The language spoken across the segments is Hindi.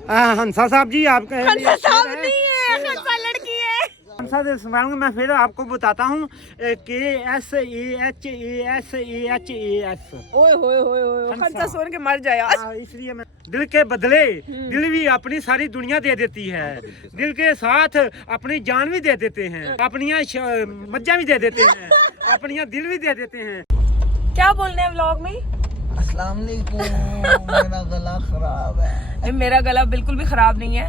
हंसा साहब जी आपका हंसा साहब नहीं है, हंसा लड़की है। हंसा से सुनाऊंगा मैं, फिर आपको बताता हूँ KSAHASAHAS। ओए होए होए होए, हंसा सुन के मर जाए आज। इसलिए मैं दिल के बदले दिल भी अपनी सारी दुनिया दे देती है, दिल के साथ अपनी जान भी दे देते हैं, अपनी मज्जा भी दे देते हैं, अपनी दिल भी दे देते हैं। क्या बोलने हैं व्लॉग में? अस्सलाम वालेकुम। मेरा गला खराब है। मेरा गला बिल्कुल भी खराब नहीं है।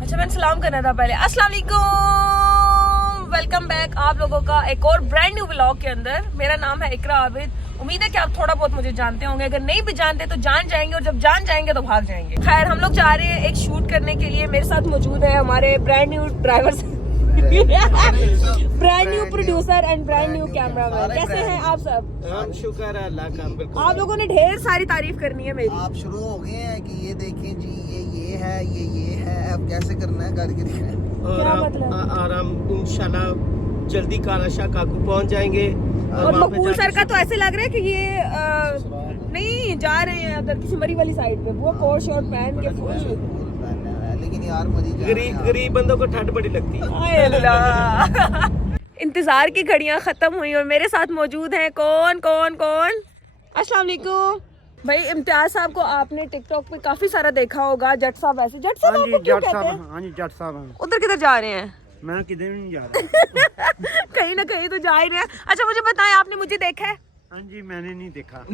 अच्छा मैंने सलाम करना था पहले। अस्सलाम वालेकुम, वेलकम बैक आप लोगों का एक और ब्रांड न्यू व्लॉग के अंदर। मेरा नाम है इकरा आबिद। उम्मीद है कि आप थोड़ा बहुत मुझे जानते होंगे, अगर नहीं भी जानते तो जान जाएंगे, और जब जान जाएंगे तो भाग जाएंगे। खैर हम लोग जा रहे हैं एक शूट करने के लिए। मेरे साथ मौजूद है हमारे brand new driver brand new producer and brand new cameraman. कैसे हैं आप सब? हम शुक्र है अल्लाह का। आप लोगों ने ढेर सारी तारीफ करनी है मेरी। आप शुरू हो गए हैं कि ये देखें जी, ये है, ये है। अब कैसे करना है करके दिखाएं। क्या मतलब? और हम इंशाल्लाह जल्दी काराशाह काकू पहुंच जाएंगे। और मकबूल सर का तो ऐसे लग रहा है कि ये नहीं जा रहे हैं उधर किसी मरी वाली साइड पे, वो कोट शॉर्ट पहन के फुल। लेकिन यार मरी गरीब बंदों को ठंड बड़ी लगती है। हाय अल्लाह। इंतजार की घड़ियां खत्म हुई और मेरे साथ मौजूद हैं कौन कौन कौन। अस्सलाम वालेकुम भाई। इम्तियाज साहब को आपने टिकटॉक पे काफी सारा देखा होगा। जट साहब, ऐसे जट साहब आपको क्यों कहते हैं? हाँ जी जट साहब। उधर किधर जा रहे हैं? मैं किधर भी नहीं जा रहा। कहीं ना कहीं तो जा ही रहे हैं। अच्छा मुझे बताएं, आपने मुझे देखा है? हाँ जी मैंने नहीं देखा।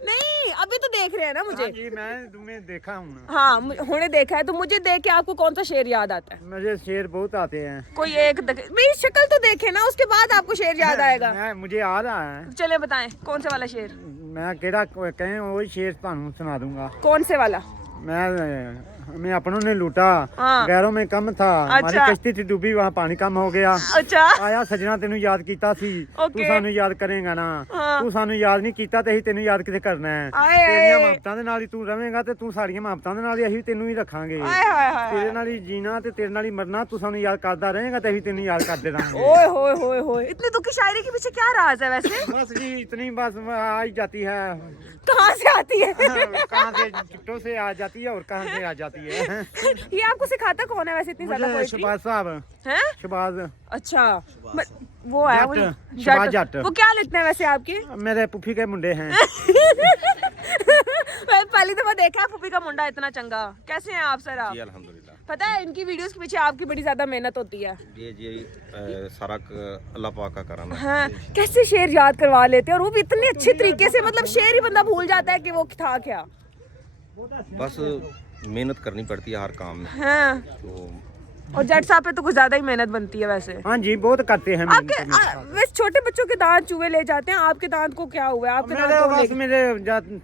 नहीं अभी तो देख रहे हैं ना मुझे। हाँ जी मैं तुम्हें देखा हूँ ना। हाँ हुणे देखा है। तो मुझे देख के आपको कौन सा शेर याद आता है? मुझे शेर बहुत आते हैं। कोई एक मेरी शक्ल तो देखे ना, उसके बाद आपको शेर याद आएगा। मुझे आ रहा है। चले बताएं कौन से वाला शेर? मैं केड़ा कहें वही शेर ਤੁਹਾਨੂੰ सुना दूंगा। कौन से वाला? मैं अपनों ने लूटा, हाँ। गैरों में कम था, हमारी अच्छा। कश्ती थी डूबी, वहाँ पानी कम हो गया। अच्छा आया सजना तेनू याद कीता सी, तू ओके। सानू याद करेगा ना। हाँ। तू सानू याद नहीं कीता ते ਅਸੀਂ ਤੈਨੂੰ याद किथे करना है। आए तेरियां आए ਮੁਹੱਬਤਾਂ ਦੇ ਨਾਲ ਹੀ ਤੂੰ ਰਵੇਂਗਾ ਤੇ ਤੂੰ ਸਾਡੀਆਂ ਮੁਹੱਬਤਾਂ ਦੇ ਨਾਲ ਹੀ ਅਸੀਂ ਤੈਨੂੰ ਹੀ ਰੱਖਾਂਗੇ। आए हाय हाय ਤੇਰੇ ਨਾਲ ਹੀ ਜੀਣਾ ਤੇ ਤੇਰੇ ਨਾਲ ਹੀ ਮਰਨਾ। ਤੂੰ ਸਾਨੂੰ याद करता रहेगा ਤੇ ਅਸੀਂ ਤੈਨੂੰ याद करते रहेंगे। ओए होए होए होए, इतनी दुख की शायरी के पीछे क्या राज है वैसे? बस जी इतनी बस आ ही जाती है। कहाँ से आती है? कहाँ से चुट्टों से आ जाती है और कहाँ से आ जाती है। ये आपको सिखाता कौन है वैसे इतनी ज्यादा मुझे पोएट्री? शहबाज साहब, हैं? शहबाज अच्छा वो है वो शहबाज जट। वो क्या लिखते हैं वैसे आपकी? मेरे पुफी के मुंडे हैं। पहली दफा देखा है पुपी का मुंडा इतना चंगा। कैसे हैं आप सर? आप अल्हम्दुलिल्लाह। पता है इनकी वीडियोस के पीछे आपकी बड़ी ज्यादा मेहनत होती है। ये सारा अल्लाह पाक का करम है। हाँ, कैसे शेर याद करवा लेते हैं, और वो भी इतने अच्छे तरीके से। मतलब शेर ही बंदा भूल जाता है कि वो था क्या। बस मेहनत करनी पड़ती है हर काम में। हाँ। तो और जट साहब पे तो कुछ ज्यादा ही मेहनत बनती है वैसे। हाँ जी बहुत करते हैं। आपके वैसे छोटे बच्चों के दांत चूहे ले जाते हैं, आपके दांत को क्या हुआ है? आपके दांत को बस मेरे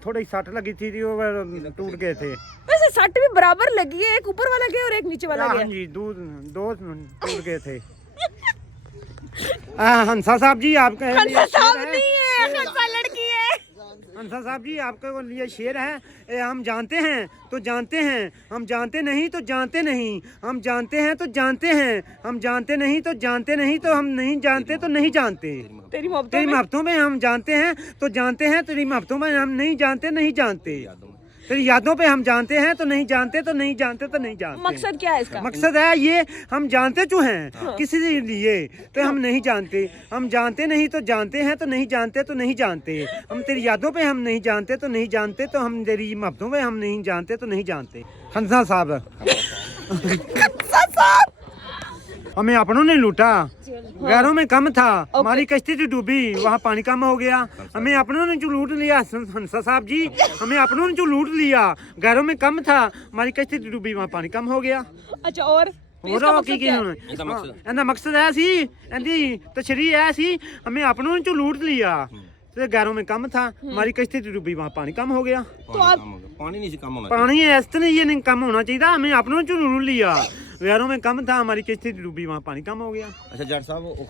थोड़ी सट लगी थी वो टूट गए थे। वैसे सट भी बराबर लगी है, एक ऊपर वाला गया और एक नीचे वाला हाँ गया। जी दो टूट गए थे। हंसा साहब जी आपका हंसा साहब नहीं है, हंसा लड़की है। हंसा साहब जी आपके लिए शेर है। हम जानते हैं तो जानते हैं, हम जानते नहीं तो जानते नहीं, हम जानते हैं तो जानते हैं, हम जानते नहीं तो जानते नहीं, तो हम नहीं जानते तो नहीं जानते। तेरी तेरी मोहब्बतों में हम जानते हैं तो जानते हैं, तेरी मोहब्बतों में हम नहीं जानते नहीं जानते। तेरी यादों पे हम जानते हैं तो नहीं जानते तो नहीं जानते तो नहीं जानते। मकसद क्या है इसका? मकसद है ये हम जानते जो हैं किसी लिए तो हम नहीं जानते, हम जानते नहीं तो जानते हैं तो नहीं जानते तो नहीं जानते। हम तेरी यादों पे हम नहीं जानते तो नहीं जानते, तो हम तेरी मोहब्बतों में हम नहीं जानते तो नहीं जानते। हंसा साहब हमें अपनों ने लूटा, गैरों में कम था, हमारी कश्ती थी डूबी, वहाँ पानी कम हो गया। हमें अपनों ने जो लूट लिया, हंसा साहब जी हमें अपनों ने जो लूट लिया, गैरों में कम था, हमारी कश्ती थी डूबी, वहाँ पानी कम हो गया। अच्छा और ਇਹਦਾ ਮਕਸਦ ਹੈ ਸੀ, ਇਹਦੀ ਤਸ਼ਰੀਹ ਹੈ ਸੀ, हमें अपनों ने जो लूट लिया तो गैरों में कम था, हमारी कश्ती थी डूबी, वहाँ पानी कम हो गया। तो आप पानी नहीं से कम होना पानी इस तरह ये नहीं कम होना चाहिए, हमें अपनों ने जो लूट लिया, गैरों में कम था, हमारी कश्ती थी डूबी, वहाँ पानी कम हो गया। अच्छा जट साहब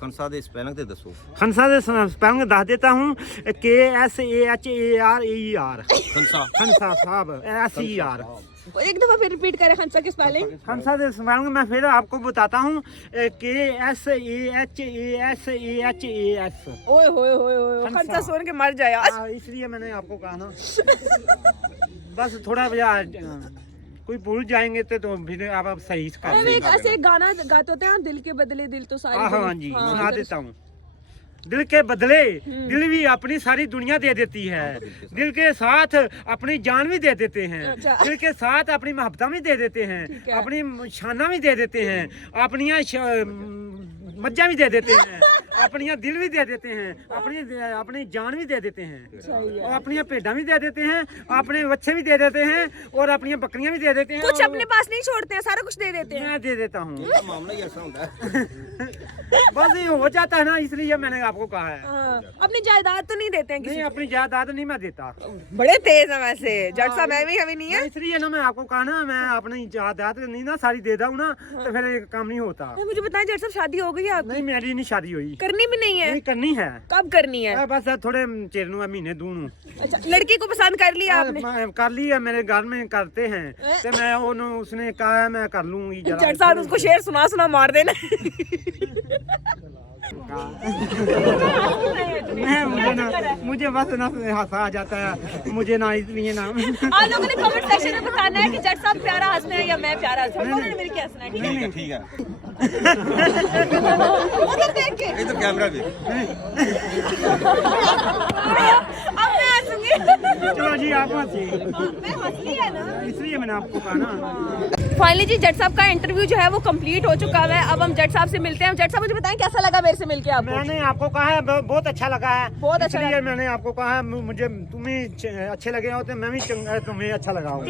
खनसा दे स्पेलिंग ते दसो। खनसा दे स्पेलिंग दस देता हूँ, KSAHARER। खनसा खनसा साहब SER। एक दफा फिर रिपीट करें हंसा की स्पेलिंग। खनसा दे स्पेलिंग मैं फिर आपको बताता हूँ, KSAHASAHAS। ओए होए होए होए, हंसा सुन के मर जाए आज। इसलिए मैंने आपको कहा ना। बस थोड़ा कोई भूल जाएंगे तो फिर आप सही हम एक ऐसे गाना गाते होते हैं, दिल के बदले दिल तो सारे हाँ जी सुना देता हूँ। दिल के बदले दिल भी अपनी सारी दुनिया दे देती है, दिल के साथ अपनी जान भी दे देते हैं, अच्छा। दिल के साथ अपनी मोहब्बत भी दे देते हैं, अपनी शाना भी दे देते हैं, अपनी मज्जा भी दे देते हैं, अपनी दिल भी दे देते हैं, अपनी जान भी दे देते हैं, और अपनी पेड़ा भी दे देते हैं, अपने बच्चे भी दे देते हैं, और अपनी बकरियां भी दे देते हैं। कुछ अपने पास नहीं छोड़ते हैं, सारा कुछ दे देते हैं। मैं दे देता हूँ। मामला ही ऐसा होता है। बस ये हो जाता है ना, इसलिए मैंने आपको कहा है। हाँ, अपनी जायदाद तो नहीं देते हैं किसी नहीं, अपनी जायदाद नहीं मैं देता। को। बड़े तेज है वैसे जट साहब, मैं भी हमें नहीं है। इसलिए ना मैं आपको कहा ना, मैं अपनी जायदाद नहीं ना सारी दे दूं ना, तो फिर ये काम नहीं होता। मुझे बताएं जट साहब, शादी हो गई है आपकी? नहीं, मेरी नहीं शादी हुई। करनी भी नहीं है? नहीं करनी है। कब करनी है? बस थोड़े चिर नू महीने दूनू अच्छा, लड़की को पसंद कर लिया आपने? कर ली है, मेरे घर में करते हैं, तो मैं उसने कहा मैं कर लूंगी। जट साहब उसको शेर सुना सुना मार देना। मुझे बस ना हंसा आ जाता है, मुझे ना इसलिए ना। आप लोगों ने कमेंट सेक्शन में बताना है कि जट साहब प्यारा हंसते हैं या मैं प्यारा हंसता हूं। उन्होंने मेरे क्या हंसना है, ठीक है? ठीक है। उधर देख के इधर कैमरा भी। अब मैं हंसूंगी। चलो जी आप हंसिए, मैं हंसती है ना, इसलिए मैंने आपको कहा ना। फाइनली जी जट साहब का इंटरव्यू जो है वो कंप्लीट हो चुका है। अब हम जट साहब से मिलते हैं। जट साहब मुझे बताएं कैसा लगा मेरे से मिलके आपको? मैंने आपको कहा है बहुत अच्छा लगा है, बहुत अच्छा इसलिए लगा। मैंने आपको कहा है मुझे तुम्हें अच्छे लगे हो तो मैं भी तुम्हें अच्छा लगा हूँ।